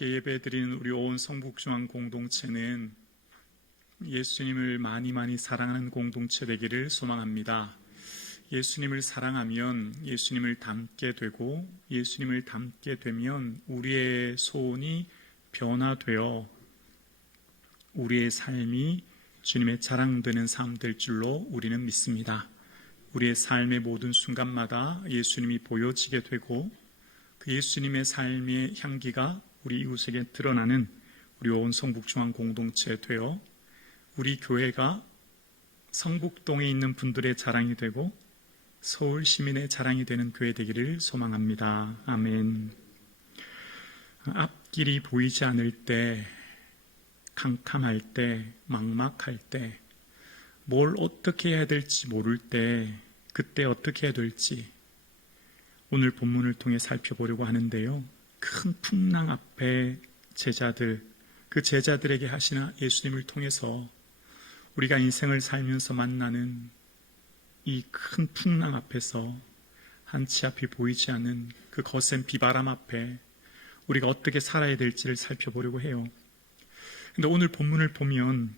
함께 예배드리는 우리 온 성북중앙 공동체는 예수님을 많이 사랑하는 공동체 되기를 소망합니다. 예수님을 사랑하면 예수님을 닮게 되고, 예수님을 닮게 되면 우리의 소원이 변화되어 우리의 삶이 주님의 자랑되는 삶 될 줄로 우리는 믿습니다. 우리의 삶의 모든 순간마다 예수님이 보여지게 되고, 그 예수님의 삶의 향기가 우리 이웃에게 드러나는 우리 온 성북중앙 공동체 되어 우리 교회가 성북동에 있는 분들의 자랑이 되고 서울 시민의 자랑이 되는 교회 되기를 소망합니다. 아멘. 앞길이 보이지 않을 때, 캄캄할 때, 막막할 때, 뭘 어떻게 해야 될지 모를 때, 그때 어떻게 해야 될지 오늘 본문을 통해 살펴보려고 하는데요. 큰 풍랑 앞에 제자들, 그 제자들에게 하시는 예수님을 통해서 우리가 인생을 살면서 만나는 이 큰 풍랑 앞에서 한치 앞이 보이지 않는 그 거센 비바람 앞에 우리가 어떻게 살아야 될지를 살펴보려고 해요. 근데 오늘 본문을 보면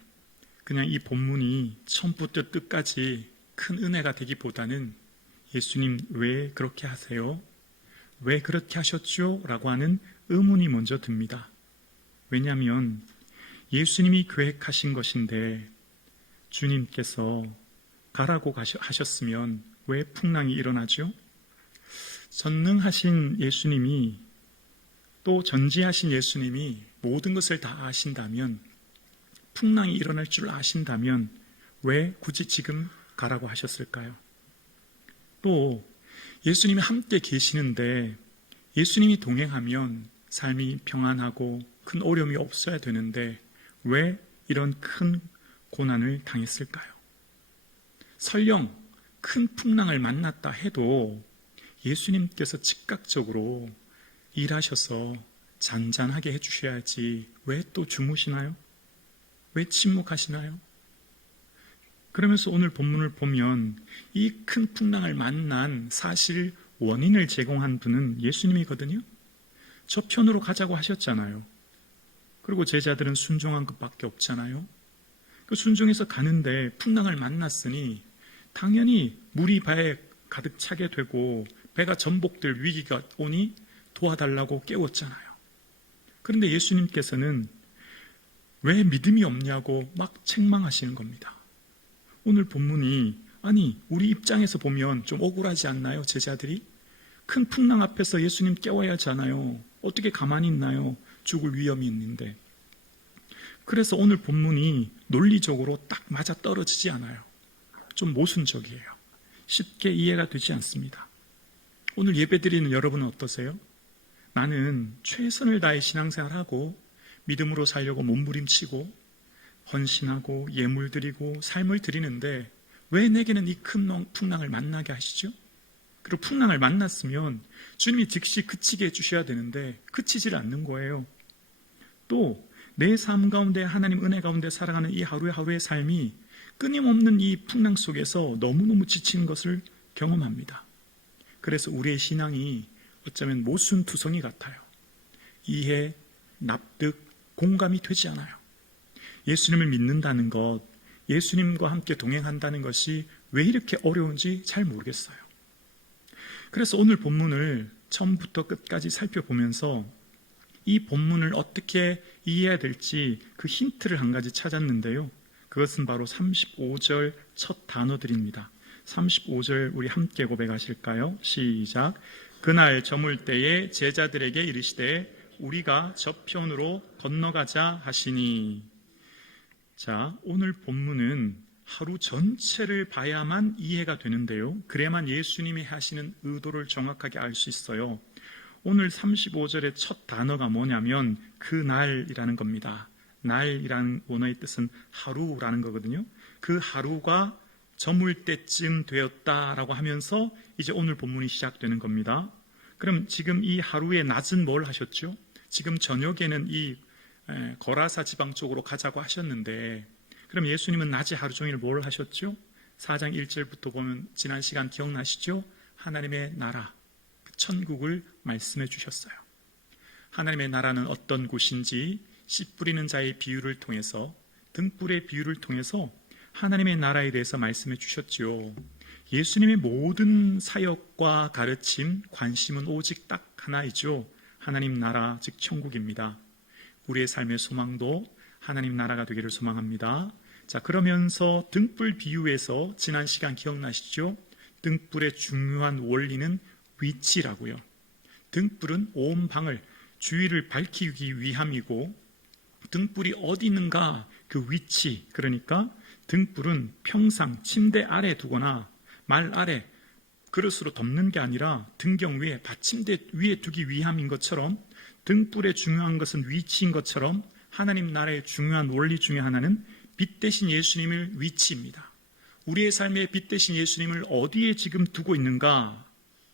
그냥 이 본문이 처음부터 끝까지 큰 은혜가 되기보다는 예수님 왜 그렇게 하세요? 왜 그렇게 하셨죠? 라고 하는 의문이 먼저 듭니다. 왜냐하면 예수님이 계획하신 것인데 주님께서 가라고 하셨으면 왜 풍랑이 일어나죠? 전능하신 예수님이, 또 전지하신 예수님이 모든 것을 다 아신다면, 풍랑이 일어날 줄 아신다면 왜 굳이 지금 가라고 하셨을까요? 또 예수님이 함께 계시는데 예수님이 동행하면 삶이 평안하고 큰 어려움이 없어야 되는데 왜 이런 큰 고난을 당했을까요? 설령 큰 풍랑을 만났다 해도 예수님께서 즉각적으로 일하셔서 잔잔하게 해주셔야지 왜 또 주무시나요? 왜 침묵하시나요? 그러면서 오늘 본문을 보면 이 큰 풍랑을 만난 사실 원인을 제공한 분은 예수님이거든요. 저 편으로 가자고 하셨잖아요. 그리고 제자들은 순종한 것밖에 없잖아요. 그 순종해서 가는데 풍랑을 만났으니 당연히 물이 배에 가득 차게 되고 배가 전복될 위기가 오니 도와달라고 깨웠잖아요. 그런데 예수님께서는 왜 믿음이 없냐고 막 책망하시는 겁니다. 오늘 본문이, 아니 우리 입장에서 보면 좀 억울하지 않나요? 제자들이 큰 풍랑 앞에서 예수님 깨워야 하잖아요. 어떻게 가만히 있나요? 죽을 위험이 있는데. 그래서 오늘 본문이 논리적으로 딱 맞아 떨어지지 않아요. 좀 모순적이에요. 쉽게 이해가 되지 않습니다. 오늘 예배드리는 여러분은 어떠세요? 나는 최선을 다해 신앙생활하고 믿음으로 살려고 몸부림치고 헌신하고 예물 드리고 삶을 드리는데 왜 내게는 이 큰 풍랑을 만나게 하시죠? 그리고 풍랑을 만났으면 주님이 즉시 그치게 해주셔야 되는데 그치질 않는 거예요. 또 내 삶 가운데 하나님 은혜 가운데 살아가는 이 하루의 삶이 끊임없는 이 풍랑 속에서 너무너무 지치는 것을 경험합니다. 그래서 우리의 신앙이 어쩌면 모순투성이 같아요. 이해, 납득, 공감이 되지 않아요. 예수님을 믿는다는 것, 예수님과 함께 동행한다는 것이 왜 이렇게 어려운지 잘 모르겠어요. 그래서 오늘 본문을 처음부터 끝까지 살펴보면서 이 본문을 어떻게 이해해야 될지 그 힌트를 한 가지 찾았는데요. 그것은 바로 35절 첫 단어들입니다. 35절 우리 함께 고백하실까요? 시작. 그날 저물 때에 제자들에게 이르시되 우리가 저편으로 건너가자 하시니. 자, 오늘 본문은 하루 전체를 봐야만 이해가 되는데요. 그래야만 예수님이 하시는 의도를 정확하게 알 수 있어요. 오늘 35절의 첫 단어가 뭐냐면 그날이라는 겁니다. 날이라는 원어의 뜻은 하루라는 거거든요. 그 하루가 저물 때쯤 되었다라고 하면서 이제 오늘 본문이 시작되는 겁니다. 그럼 지금 이 하루의 낮은 뭘 하셨죠? 지금 저녁에는 이 거라사 지방 쪽으로 가자고 하셨는데 그럼 예수님은 낮에 하루 종일 뭘 하셨죠? 4장 1절부터 보면 지난 시간 기억나시죠? 하나님의 나라, 천국을 말씀해 주셨어요. 하나님의 나라는 어떤 곳인지 씨 뿌리는 자의 비유를 통해서, 등불의 비유를 통해서 하나님의 나라에 대해서 말씀해 주셨죠. 예수님의 모든 사역과 가르침, 관심은 오직 딱 하나이죠. 하나님 나라, 즉 천국입니다. 우리의 삶의 소망도 하나님 나라가 되기를 소망합니다. 자, 그러면서 등불 비유에서 지난 시간 기억나시죠? 등불의 중요한 원리는 위치라고요. 등불은 온 방을, 주위를 밝히기 위함이고, 등불이 어디 있는가 그 위치, 그러니까 등불은 평상 침대 아래 두거나 말 아래 그릇으로 덮는 게 아니라 등경 위에 받침대 위에 두기 위함인 것처럼, 등불의 중요한 것은 위치인 것처럼 하나님 나라의 중요한 원리 중에 하나는 빛 대신 예수님을 위치입니다. 우리의 삶에 빛 대신 예수님을 어디에 지금 두고 있는가?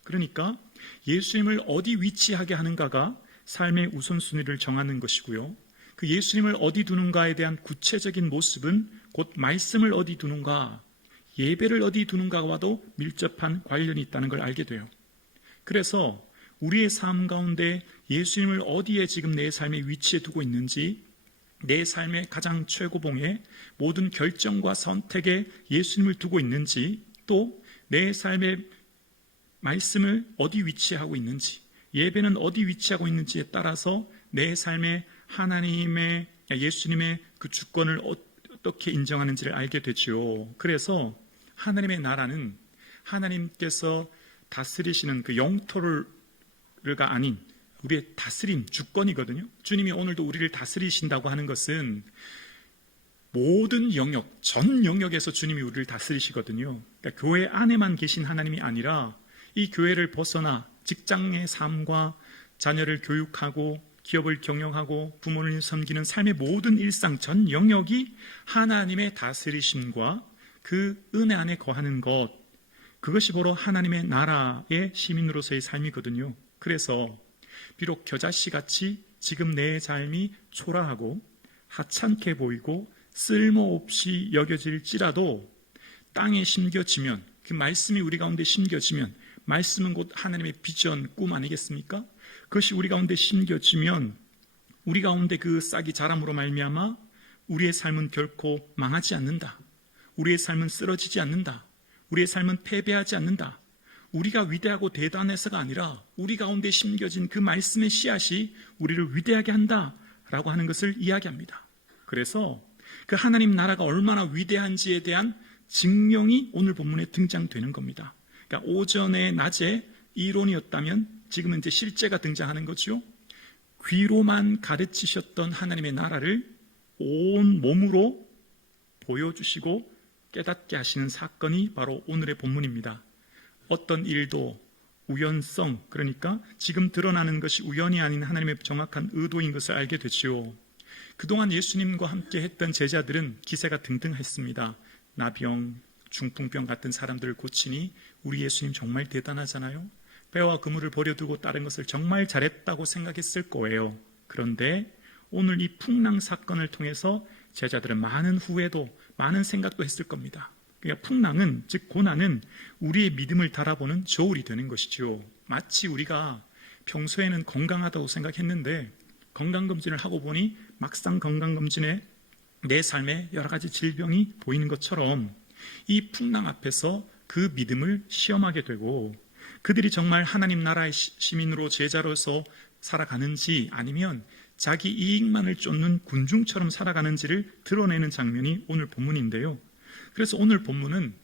그러니까 예수님을 어디 위치하게 하는가가 삶의 우선순위를 정하는 것이고요. 그 예수님을 어디 두는가에 대한 구체적인 모습은 곧 말씀을 어디 두는가, 예배를 어디 두는가와도 밀접한 관련이 있다는 걸 알게 돼요. 그래서 우리의 삶 가운데 예수님을 어디에 지금 내 삶의 위치에 두고 있는지, 내 삶의 가장 최고봉에 모든 결정과 선택에 예수님을 두고 있는지, 또 내 삶의 말씀을 어디 위치하고 있는지, 예배는 어디 위치하고 있는지에 따라서 내 삶의 하나님의, 예수님의 그 주권을 어떻게 인정하는지를 알게 되죠. 그래서 하나님의 나라는 하나님께서 다스리시는 그 영토가 아닌 우리의 다스림, 주권이거든요. 주님이 오늘도 우리를 다스리신다고 하는 것은 모든 영역, 전 영역에서 주님이 우리를 다스리시거든요. 그러니까 교회 안에만 계신 하나님이 아니라 이 교회를 벗어나 직장의 삶과 자녀를 교육하고 기업을 경영하고 부모를 섬기는 삶의 모든 일상 전 영역이 하나님의 다스리심과 그 은혜 안에 거하는 것, 그것이 바로 하나님의 나라의 시민으로서의 삶이거든요. 그래서 비록 겨자씨같이 지금 내 삶이 초라하고 하찮게 보이고 쓸모없이 여겨질지라도 땅에 심겨지면, 그 말씀이 우리 가운데 심겨지면, 말씀은 곧 하나님의 비전, 꿈 아니겠습니까? 그것이 우리 가운데 심겨지면 우리 가운데 그 싹이 자람으로 말미암아 우리의 삶은 결코 망하지 않는다. 우리의 삶은 쓰러지지 않는다. 우리의 삶은 패배하지 않는다. 우리가 위대하고 대단해서가 아니라 우리 가운데 심겨진 그 말씀의 씨앗이 우리를 위대하게 한다라고 하는 것을 이야기합니다. 그래서 그 하나님 나라가 얼마나 위대한지에 대한 증명이 오늘 본문에 등장되는 겁니다. 그러니까 오전에 낮에 이론이었다면 지금은 이제 실제가 등장하는 거죠. 귀로만 가르치셨던 하나님의 나라를 온 몸으로 보여주시고 깨닫게 하시는 사건이 바로 오늘의 본문입니다. 어떤 일도 우연성, 그러니까 지금 드러나는 것이 우연이 아닌 하나님의 정확한 의도인 것을 알게 되지요. 그동안 예수님과 함께 했던 제자들은 기세가 등등했습니다. 나병, 중풍병 같은 사람들을 고치니 우리 예수님 정말 대단하잖아요. 배와 그물을 버려두고 다른 것을 정말 잘했다고 생각했을 거예요. 그런데 오늘 이 풍랑 사건을 통해서 제자들은 많은 후회도, 많은 생각도 했을 겁니다. 그러니까 풍랑은, 즉 고난은 우리의 믿음을 달아보는 저울이 되는 것이죠. 마치 우리가 평소에는 건강하다고 생각했는데 건강검진을 하고 보니 막상 건강검진에 내 삶에 여러 가지 질병이 보이는 것처럼 이 풍랑 앞에서 그 믿음을 시험하게 되고, 그들이 정말 하나님 나라의 시민으로 제자로서 살아가는지 아니면 자기 이익만을 쫓는 군중처럼 살아가는지를 드러내는 장면이 오늘 본문인데요. 그래서 오늘 본문은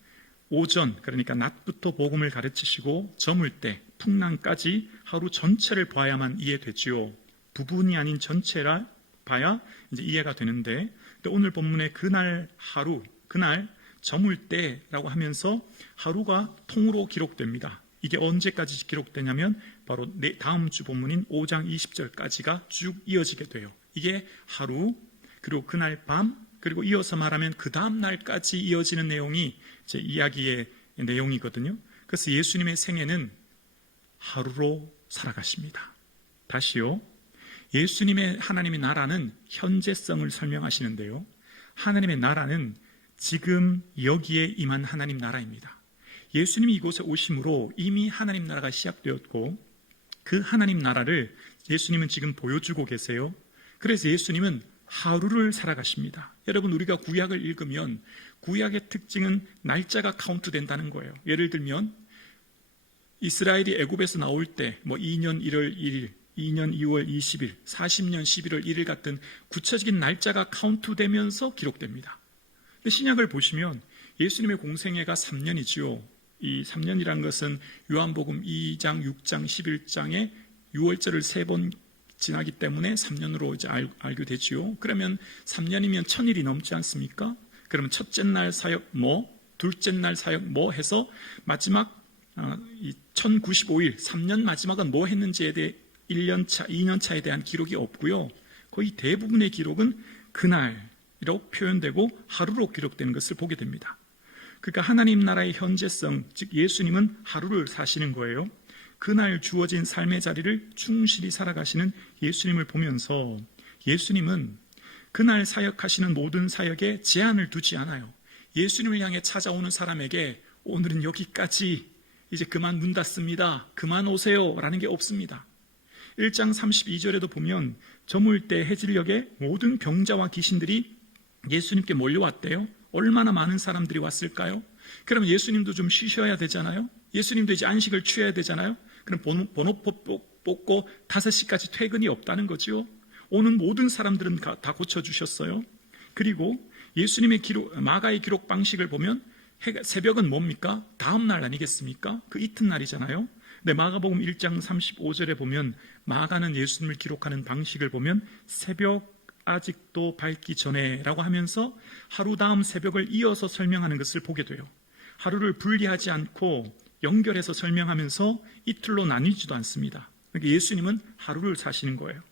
오전, 그러니까 낮부터 복음을 가르치시고 저물 때 풍랑까지 하루 전체를 봐야만 이해되지요. 부분이 아닌 전체라 봐야 이제 이해가 되는데, 오늘 본문의 그날 하루, 그날 저물 때라고 하면서 하루가 통으로 기록됩니다. 이게 언제까지 기록되냐면 바로 다음 주 본문인 5장 20절까지가 쭉 이어지게 돼요. 이게 하루, 그리고 그날 밤, 그리고 이어서 말하면 그 다음 날까지 이어지는 내용이 제 이야기의 내용이거든요. 그래서 예수님의 생애는 하루로 살아가십니다. 다시요. 예수님의 하나님의 나라는 현재성을 설명하시는데요. 하나님의 나라는 지금 여기에 임한 하나님 나라입니다. 예수님이 이곳에 오심으로 이미 하나님 나라가 시작되었고 그 하나님 나라를 예수님은 지금 보여주고 계세요. 그래서 예수님은 하루를 살아가십니다. 여러분, 우리가 구약을 읽으면 구약의 특징은 날짜가 카운트된다는 거예요. 예를 들면 이스라엘이 애굽에서 나올 때 2년 1월 1일, 2년 2월 20일, 40년 11월 1일 같은 구체적인 날짜가 카운트되면서 기록됩니다. 근데 신약을 보시면 예수님의 공생애가 3년이지요. 이 3년이란 것은 요한복음 2장, 6장, 11장에 6월절을 3번 지나기 때문에 3년으로 이제 알게 되지요. 그러면 3년이면 1000일이 넘지 않습니까? 그러면 첫째 날 사역 둘째 날 사역 해서 마지막 1095일, 3년 마지막은 뭐 했는지에 대해 1년 차, 2년 차에 대한 기록이 없고요. 거의 대부분의 기록은 그날이라고 표현되고 하루로 기록되는 것을 보게 됩니다. 그러니까 하나님 나라의 현재성, 즉 예수님은 하루를 사시는 거예요. 그날 주어진 삶의 자리를 충실히 살아가시는 예수님을 보면서 예수님은 그날 사역하시는 모든 사역에 제한을 두지 않아요. 예수님을 향해 찾아오는 사람에게 오늘은 여기까지, 이제 그만 문 닫습니다, 그만 오세요 라는 게 없습니다. 1장 32절에도 보면 저물 때 해질녘에 모든 병자와 귀신들이 예수님께 몰려왔대요. 얼마나 많은 사람들이 왔을까요? 그럼 예수님도 좀 쉬셔야 되잖아요. 예수님도 이제 안식을 취해야 되잖아요. 그럼 번호표 뽑고 5시까지 퇴근이 없다는 거죠. 오는 모든 사람들은 다 고쳐주셨어요. 그리고 예수님의 마가의 기록 방식을 보면 새벽은 뭡니까? 다음 날 아니겠습니까? 그 이튿날이잖아요. 근데 마가복음 1장 35절에 보면 마가는 예수님을 기록하는 방식을 보면 새벽 아직도 밝기 전에라고 하면서 하루 다음 새벽을 이어서 설명하는 것을 보게 돼요. 하루를 분리하지 않고 연결해서 설명하면서 이틀로 나뉘지도 않습니다. 그러니까 예수님은 하루를 사시는 거예요.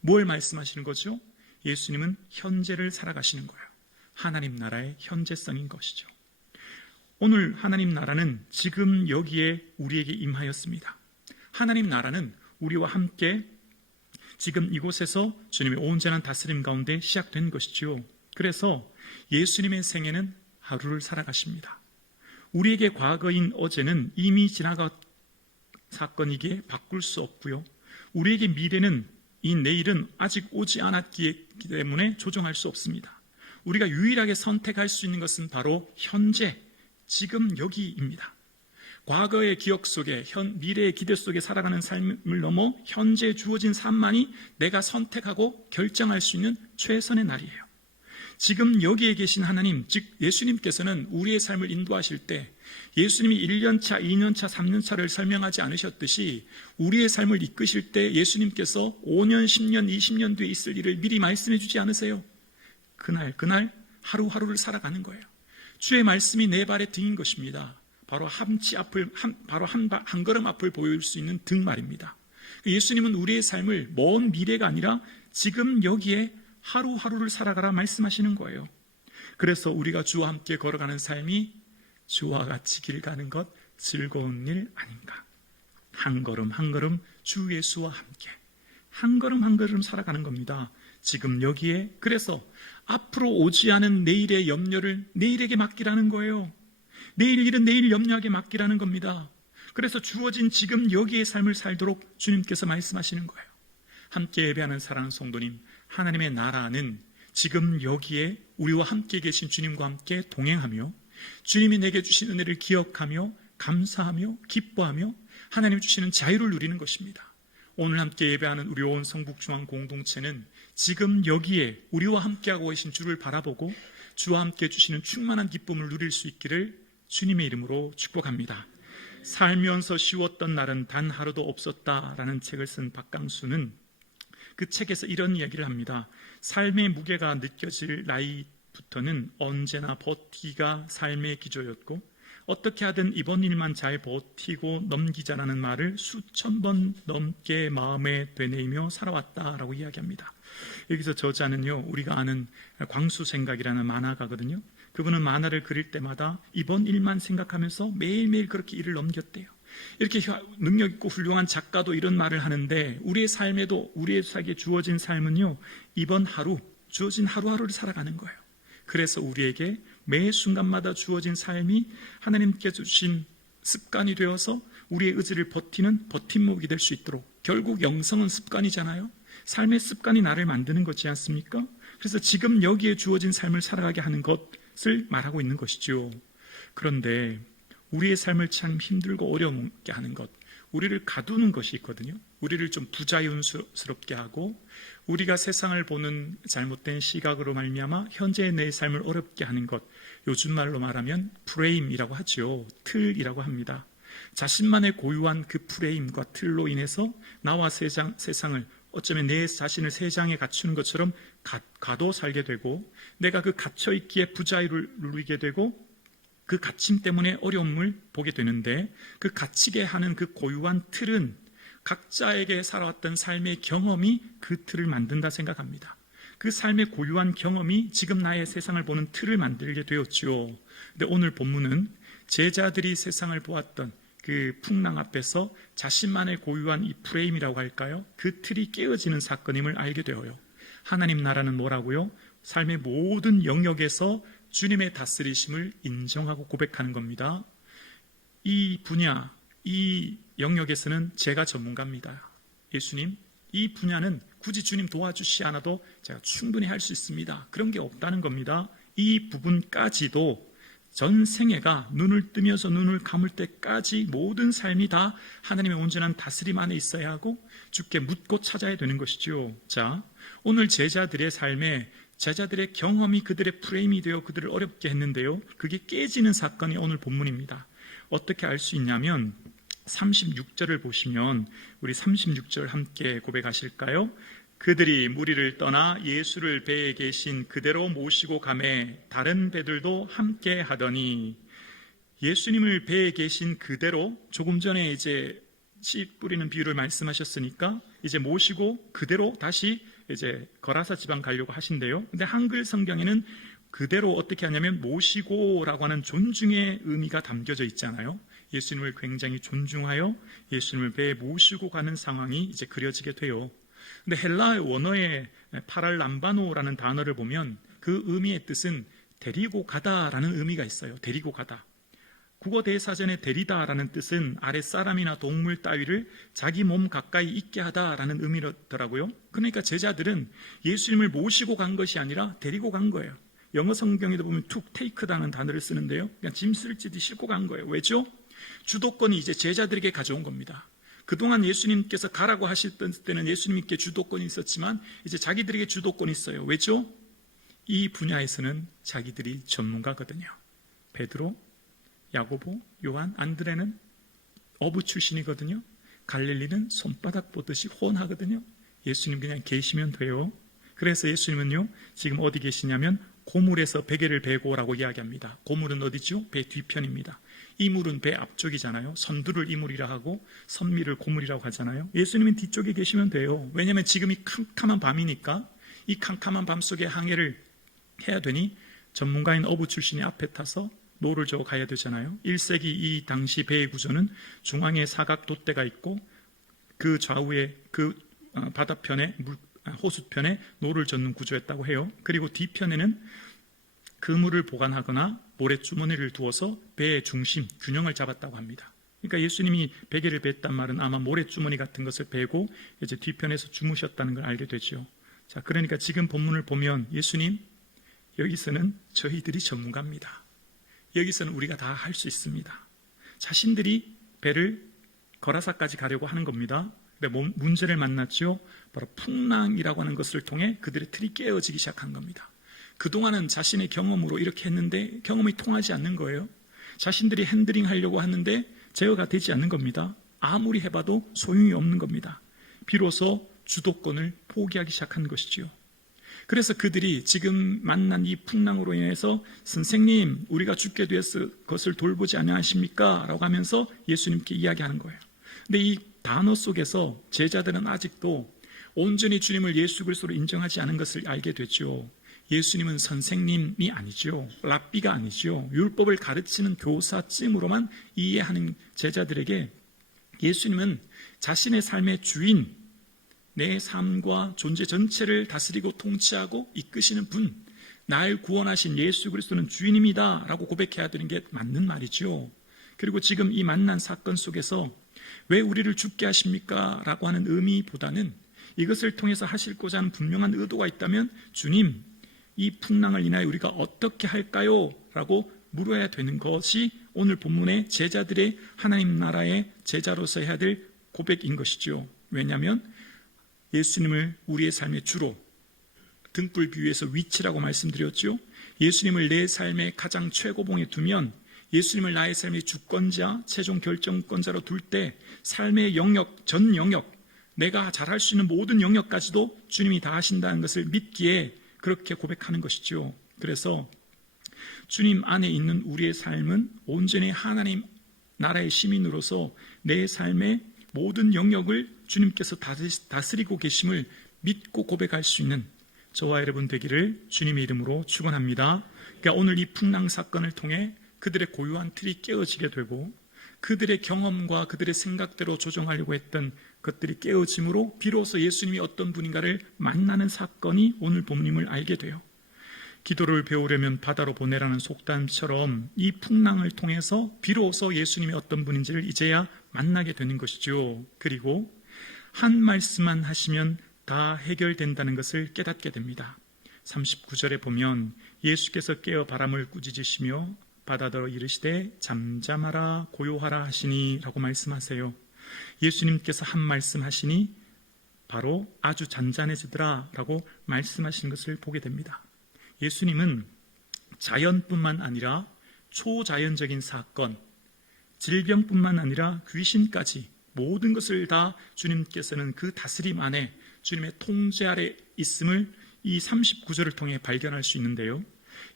뭘 말씀하시는 거죠? 예수님은 현재를 살아가시는 거예요. 하나님 나라의 현재성인 것이죠. 오늘 하나님 나라는 지금 여기에 우리에게 임하였습니다. 하나님 나라는 우리와 함께 지금 이곳에서 주님의 온전한 다스림 가운데 시작된 것이지요. 그래서 예수님의 생애는 하루를 살아가십니다. 우리에게 과거인 어제는 이미 지나간 사건이기에 바꿀 수 없고요. 우리에게 미래는, 이 내일은 아직 오지 않았기 때문에 조정할 수 없습니다. 우리가 유일하게 선택할 수 있는 것은 바로 현재, 지금 여기입니다. 과거의 기억 속에, 미래의 기대 속에 살아가는 삶을 넘어 현재 주어진 삶만이 내가 선택하고 결정할 수 있는 최선의 날이에요. 지금 여기에 계신 하나님, 즉 예수님께서는 우리의 삶을 인도하실 때 예수님이 1년차, 2년차, 3년차를 설명하지 않으셨듯이 우리의 삶을 이끄실 때 예수님께서 5년, 10년, 20년 뒤에 있을 일을 미리 말씀해 주지 않으세요? 그날 하루하루를 살아가는 거예요. 주의 말씀이 내 발의 등인 것입니다. 바로 한 걸음 앞을 보여줄 수 있는 등 말입니다. 예수님은 우리의 삶을 먼 미래가 아니라 지금 여기에 하루하루를 살아가라 말씀하시는 거예요. 그래서 우리가 주와 함께 걸어가는 삶이 주와 같이 길 가는 것 즐거운 일 아닌가. 한 걸음 한 걸음 주 예수와 함께 한 걸음 한 걸음 살아가는 겁니다. 지금 여기에. 그래서 앞으로 오지 않은 내일의 염려를 내일에게 맡기라는 거예요. 내일 일은 내일 염려하게 맡기라는 겁니다. 그래서 주어진 지금 여기의 삶을 살도록 주님께서 말씀하시는 거예요. 함께 예배하는 사랑하는 성도님, 하나님의 나라는 지금 여기에 우리와 함께 계신 주님과 함께 동행하며 주님이 내게 주신 은혜를 기억하며 감사하며 기뻐하며 하나님 주시는 자유를 누리는 것입니다. 오늘 함께 예배하는 우리 온 성북중앙 공동체는 지금 여기에 우리와 함께하고 계신 주를 바라보고 주와 함께 주시는 충만한 기쁨을 누릴 수 있기를 주님의 이름으로 축복합니다. 살면서 쉬웠던 날은 단 하루도 없었다라는 책을 쓴 박강수는 그 책에서 이런 이야기를 합니다. 삶의 무게가 느껴질 나이부터는 언제나 버티기가 삶의 기조였고 어떻게 하든 이번 일만 잘 버티고 넘기자라는 말을 수천 번 넘게 마음에 되뇌이며 살아왔다라고 이야기합니다. 여기서 저자는요, 우리가 아는 광수생각이라는 만화가거든요. 그분은 만화를 그릴 때마다 이번 일만 생각하면서 매일매일 그렇게 일을 넘겼대요. 이렇게 능력 있고 훌륭한 작가도 이런 말을 하는데 우리의 삶에도, 우리의 삶에 주어진 삶은요, 이번 하루, 주어진 하루하루를 살아가는 거예요. 그래서 우리에게 매 순간마다 주어진 삶이 하나님께 주신 습관이 되어서 우리의 의지를 버티는 버팀목이 될 수 있도록 결국 영성은 습관이잖아요. 삶의 습관이 나를 만드는 거지 않습니까? 그래서 지금 여기에 주어진 삶을 살아가게 하는 것을 말하고 있는 것이죠. 그런데 우리의 삶을 참 힘들고 어렵게 하는 것, 우리를 가두는 것이 있거든요. 우리를 좀 부자연스럽게 하고 우리가 세상을 보는 잘못된 시각으로 말미암아 현재의 내 삶을 어렵게 하는 것, 요즘 말로 말하면 프레임이라고 하죠. 틀이라고 합니다. 자신만의 고유한 그 프레임과 틀로 인해서 나와 세상을 어쩌면 내 자신을 세상에 갖추는 것처럼 가도 살게 되고, 내가 그 갇혀있기에 부자유를 누리게 되고 그 갇힘 때문에 어려움을 보게 되는데, 그 갇히게 하는 그 고유한 틀은 각자에게 살아왔던 삶의 경험이 그 틀을 만든다 생각합니다. 그 삶의 고유한 경험이 지금 나의 세상을 보는 틀을 만들게 되었죠. 근데 오늘 본문은 제자들이 세상을 보았던 그 풍랑 앞에서 자신만의 고유한 이 프레임이라고 할까요? 그 틀이 깨어지는 사건임을 알게 되어요. 하나님 나라는 뭐라고요? 삶의 모든 영역에서 주님의 다스리심을 인정하고 고백하는 겁니다. 이 분야, 이 영역에서는 제가 전문가입니다. 예수님, 이 분야는 굳이 주님 도와주시지 않아도 제가 충분히 할 수 있습니다. 그런 게 없다는 겁니다. 이 부분까지도 전 생애가 눈을 뜨면서 눈을 감을 때까지 모든 삶이 다 하나님의 온전한 다스림 안에 있어야 하고 주께 묻고 찾아야 되는 것이죠. 자, 오늘 제자들의 삶에 제자들의 경험이 그들의 프레임이 되어 그들을 어렵게 했는데요, 그게 깨지는 사건이 오늘 본문입니다. 어떻게 알 수 있냐면 36절을 보시면, 우리 36절 함께 고백하실까요? 그들이 무리를 떠나 예수를 배에 계신 그대로 모시고 가매 다른 배들도 함께 하더니, 예수님을 배에 계신 그대로, 조금 전에 이제 씨 뿌리는 비유를 말씀하셨으니까 이제 모시고 그대로 다시 이제 거라사 지방 가려고 하신대요. 근데 한글 성경에는 그대로 어떻게 하냐면 모시고라고 하는 존중의 의미가 담겨져 있잖아요. 예수님을 굉장히 존중하여 예수님을 배에 모시고 가는 상황이 이제 그려지게 돼요. 근데 헬라의 원어의 파랄람바노라는 단어를 보면 그 의미의 뜻은 데리고 가다라는 의미가 있어요. 데리고 가다. 국어 대사전에 데리다라는 뜻은 아랫사람이나 동물 따위를 자기 몸 가까이 있게 하다라는 의미더라고요. 그러니까 제자들은 예수님을 모시고 간 것이 아니라 데리고 간 거예요. 영어 성경에도 보면 took, take라는 단어를 쓰는데요, 그냥 짐 쓸지도 싣고 간 거예요. 왜죠? 주도권이 이제 제자들에게 가져온 겁니다. 그동안 예수님께서 가라고 하실 때는 예수님께 주도권이 있었지만 이제 자기들에게 주도권이 있어요. 왜죠? 이 분야에서는 자기들이 전문가거든요. 베드로, 야고보, 요한, 안드레는 어부 출신이거든요. 갈릴리는 손바닥 보듯이 훤하거든요. 예수님 그냥 계시면 돼요. 그래서 예수님은요, 지금 어디 계시냐면 고물에서 베개를 베고라고 이야기합니다. 고물은 어디죠? 배 뒤편입니다. 이물은 배 앞쪽이잖아요. 선두를 이물이라 하고 선미를 고물이라고 하잖아요. 예수님은 뒤쪽에 계시면 돼요. 왜냐하면 지금 이 캄캄한 밤이니까 이 캄캄한 밤 속에 항해를 해야 되니 전문가인 어부 출신이 앞에 타서 노를 저어 가야 되잖아요. 1세기 이 당시 배의 구조는 중앙에 사각 돛대가 있고 그 좌우에 그 바다편에 호수편에 노를 젓는 구조였다고 해요. 그리고 뒤편에는 그물을 보관하거나 모래주머니를 두어서 배의 중심, 균형을 잡았다고 합니다. 그러니까 예수님이 베개를 뱄단 말은 아마 모래주머니 같은 것을 베고 이제 뒤편에서 주무셨다는 걸 알게 되죠. 자, 그러니까 지금 본문을 보면 예수님, 여기서는 저희들이 전문가입니다. 여기서는 우리가 다 할 수 있습니다. 자신들이 배를 거라사까지 가려고 하는 겁니다. 근데 문제를 만났죠. 바로 풍랑이라고 하는 것을 통해 그들의 틀이 깨어지기 시작한 겁니다. 그동안은 자신의 경험으로 이렇게 했는데 경험이 통하지 않는 거예요. 자신들이 핸들링 하려고 하는데 제어가 되지 않는 겁니다. 아무리 해봐도 소용이 없는 겁니다. 비로소 주도권을 포기하기 시작한 것이지요. 그래서 그들이 지금 만난 이 풍랑으로 인해서 선생님, 우리가 죽게 되었을 것을 돌보지 아니하십니까? 라고 하면서 예수님께 이야기하는 거예요. 근데 이 단어 속에서 제자들은 아직도 온전히 주님을 예수 그리스도로 인정하지 않은 것을 알게 됐죠. 예수님은 선생님이 아니죠. 랍비가 아니죠. 율법을 가르치는 교사쯤으로만 이해하는 제자들에게 예수님은 자신의 삶의 주인, 내 삶과 존재 전체를 다스리고 통치하고 이끄시는 분, 날 구원하신 예수 그리스도는 주인입니다 라고 고백해야 되는 게 맞는 말이죠. 그리고 지금 이 만난 사건 속에서 왜 우리를 죽게 하십니까? 라고 하는 의미보다는 이것을 통해서 하실고자 하는 분명한 의도가 있다면 주님, 이 풍랑을 인하여 우리가 어떻게 할까요? 라고 물어야 되는 것이 오늘 본문의 제자들의 하나님 나라의 제자로서 해야 될 고백인 것이죠. 왜냐하면 예수님을 우리의 삶의 주로 등불 비유에서 위치라고 말씀드렸죠. 예수님을 내 삶의 가장 최고봉에 두면 예수님을 나의 삶의 주권자, 최종 결정권자로 둘 때 삶의 영역, 전 영역, 내가 잘할 수 있는 모든 영역까지도 주님이 다 하신다는 것을 믿기에 그렇게 고백하는 것이죠. 그래서 주님 안에 있는 우리의 삶은 온전히 하나님 나라의 시민으로서 내 삶의 모든 영역을 주님께서 다스리고 계심을 믿고 고백할 수 있는 저와 여러분 되기를 주님의 이름으로 축원합니다. 그러니까 오늘 이 풍랑 사건을 통해 그들의 고유한 틀이 깨어지게 되고 그들의 경험과 그들의 생각대로 조정하려고 했던 것들이 깨어짐으로 비로소 예수님이 어떤 분인가를 만나는 사건이 오늘 본문임을 알게 돼요. 기도를 배우려면 바다로 보내라는 속담처럼 이 풍랑을 통해서 비로소 예수님이 어떤 분인지를 이제야 만나게 되는 것이죠. 그리고 한 말씀만 하시면 다 해결된다는 것을 깨닫게 됩니다. 39절에 보면 예수께서 깨어 바람을 꾸짖으시며 바다더러 이르시되 잠잠하라 고요하라 하시니 라고 말씀하세요. 예수님께서 한 말씀 하시니 바로 아주 잔잔해지더라 라고 말씀하시는 것을 보게 됩니다. 예수님은 자연뿐만 아니라 초자연적인 사건, 질병뿐만 아니라 귀신까지 모든 것을 다 주님께서는 그 다스림 안에 주님의 통제 아래 있음을 이 39절을 통해 발견할 수 있는데요.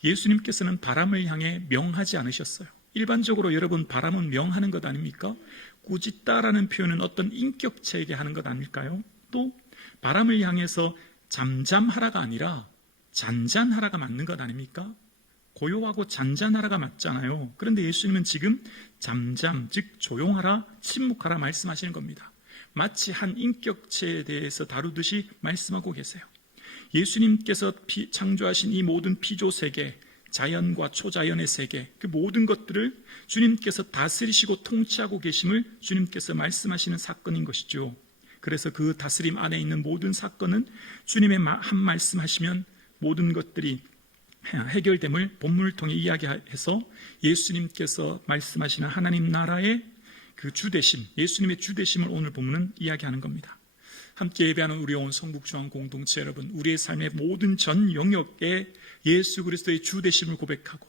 예수님께서는 바람을 향해 명하지 않으셨어요. 일반적으로 여러분 바람은 명하는 것 아닙니까? 꾸짖다라는 표현은 어떤 인격체에게 하는 것 아닐까요? 또 바람을 향해서 잠잠하라가 아니라 잔잔하라가 맞는 것 아닙니까? 고요하고 잔잔하라가 맞잖아요. 그런데 예수님은 지금 잠잠, 즉 조용하라, 침묵하라 말씀하시는 겁니다. 마치 한 인격체에 대해서 다루듯이 말씀하고 계세요. 예수님께서 창조하신 이 모든 피조 세계, 자연과 초자연의 세계, 그 모든 것들을 주님께서 다스리시고 통치하고 계심을 주님께서 말씀하시는 사건인 것이죠. 그래서 그 다스림 안에 있는 모든 사건은 주님의 한 말씀하시면 모든 것들이 해결됨을 본문을 통해 이야기해서 예수님께서 말씀하시는 하나님 나라의 그 주되심, 예수님의 주되심을 오늘 본문은 이야기하는 겁니다. 함께 예배하는 우리 온 성북중앙 공동체 여러분, 우리의 삶의 모든 전 영역에 예수 그리스도의 주되심을 고백하고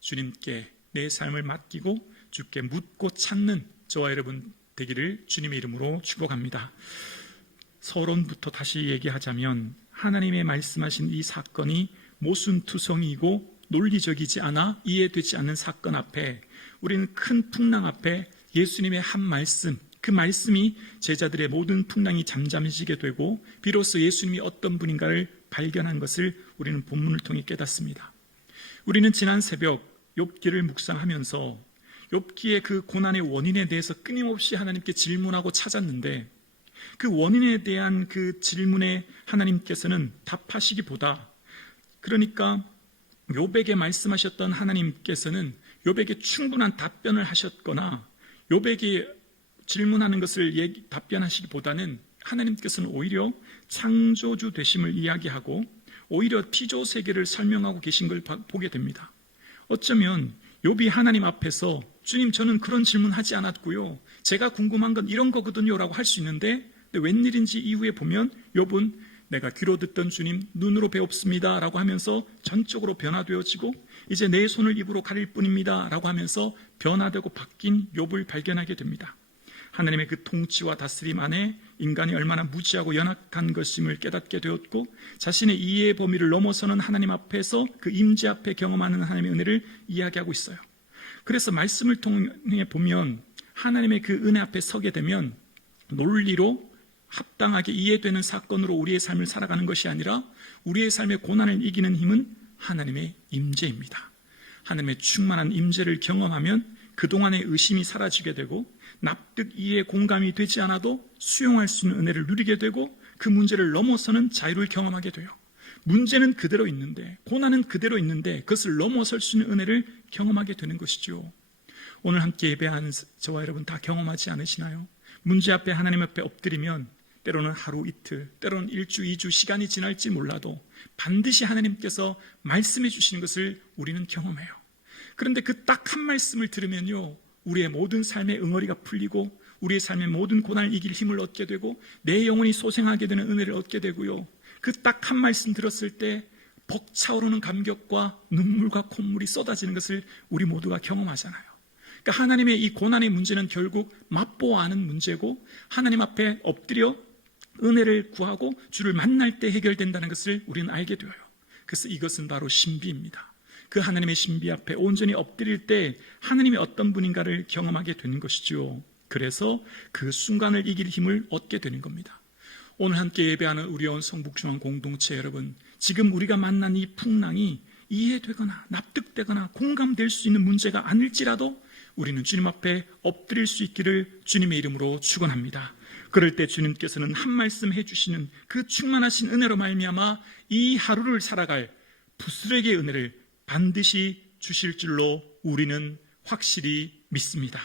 주님께 내 삶을 맡기고 주께 묻고 찾는 저와 여러분 되기를 주님의 이름으로 축복합니다. 서론부터 다시 얘기하자면 하나님의 말씀하신 이 사건이 모순투성이고 논리적이지 않아 이해되지 않는 사건 앞에 우리는 큰 풍랑 앞에 예수님의 한 말씀, 그 말씀이 제자들의 모든 풍랑이 잠잠해지게 되고 비로소 예수님이 어떤 분인가를 발견한 것을 우리는 본문을 통해 깨닫습니다. 우리는 지난 새벽 욥기를 묵상하면서 욥기의 그 고난의 원인에 대해서 끊임없이 하나님께 질문하고 찾았는데 그 원인에 대한 그 질문에 하나님께서는 답하시기보다 그러니까 욥에게 말씀하셨던 하나님께서는 욥에게 충분한 답변을 하셨거나 욥에게 질문하는 것을 답변하시기보다는 하나님께서는 오히려 창조주 되심을 이야기하고 오히려 피조 세계를 설명하고 계신 걸 보게 됩니다. 어쩌면 욥이 하나님 앞에서 주님 저는 그런 질문하지 않았고요. 제가 궁금한 건 이런 거거든요 라고 할 수 있는데 웬일인지 이후에 보면 욥은 내가 귀로 듣던 주님 눈으로 배웁습니다 라고 하면서 전적으로 변화되어지고 이제 내 손을 입으로 가릴 뿐입니다 라고 하면서 변화되고 바뀐 욥을 발견하게 됩니다. 하나님의 그 통치와 다스림 안에 인간이 얼마나 무지하고 연약한 것임을 깨닫게 되었고 자신의 이해의 범위를 넘어서는 하나님 앞에서 그 임재 앞에 경험하는 하나님의 은혜를 이야기하고 있어요. 그래서 말씀을 통해 보면 하나님의 그 은혜 앞에 서게 되면 논리로 합당하게 이해되는 사건으로 우리의 삶을 살아가는 것이 아니라 우리의 삶의 고난을 이기는 힘은 하나님의 임재입니다. 하나님의 충만한 임재를 경험하면 그동안의 의심이 사라지게 되고 납득, 이해, 공감이 되지 않아도 수용할 수 있는 은혜를 누리게 되고 그 문제를 넘어서는 자유를 경험하게 돼요. 문제는 그대로 있는데 고난은 그대로 있는데 그것을 넘어설 수 있는 은혜를 경험하게 되는 것이죠. 오늘 함께 예배하는 저와 여러분 다 경험하지 않으시나요? 문제 앞에 하나님 앞에 엎드리면 때로는 하루 이틀, 때로는 1주, 2주 시간이 지날지 몰라도 반드시 하나님께서 말씀해 주시는 것을 우리는 경험해요. 그런데 그 딱 한 말씀을 들으면요, 우리의 모든 삶의 응어리가 풀리고 우리의 삶의 모든 고난을 이길 힘을 얻게 되고 내 영혼이 소생하게 되는 은혜를 얻게 되고요, 그 딱 한 말씀 들었을 때 벅차오르는 감격과 눈물과 콧물이 쏟아지는 것을 우리 모두가 경험하잖아요. 그러니까 하나님의 이 고난의 문제는 결국 맛보아 아는 문제고 하나님 앞에 엎드려 은혜를 구하고 주를 만날 때 해결된다는 것을 우리는 알게 되어요. 그래서 이것은 바로 신비입니다. 그 하나님의 신비 앞에 온전히 엎드릴 때 하나님이 어떤 분인가를 경험하게 되는 것이죠. 그래서 그 순간을 이길 힘을 얻게 되는 겁니다. 오늘 함께 예배하는 우리 온 성북중앙 공동체 여러분, 지금 우리가 만난 이 풍랑이 이해되거나 납득되거나 공감될 수 있는 문제가 아닐지라도 우리는 주님 앞에 엎드릴 수 있기를 주님의 이름으로 축원합니다. 그럴 때 주님께서는 한 말씀 해주시는 그 충만하신 은혜로 말미암아 이 하루를 살아갈 부스러기의 은혜를 반드시 주실 줄로 우리는 확실히 믿습니다.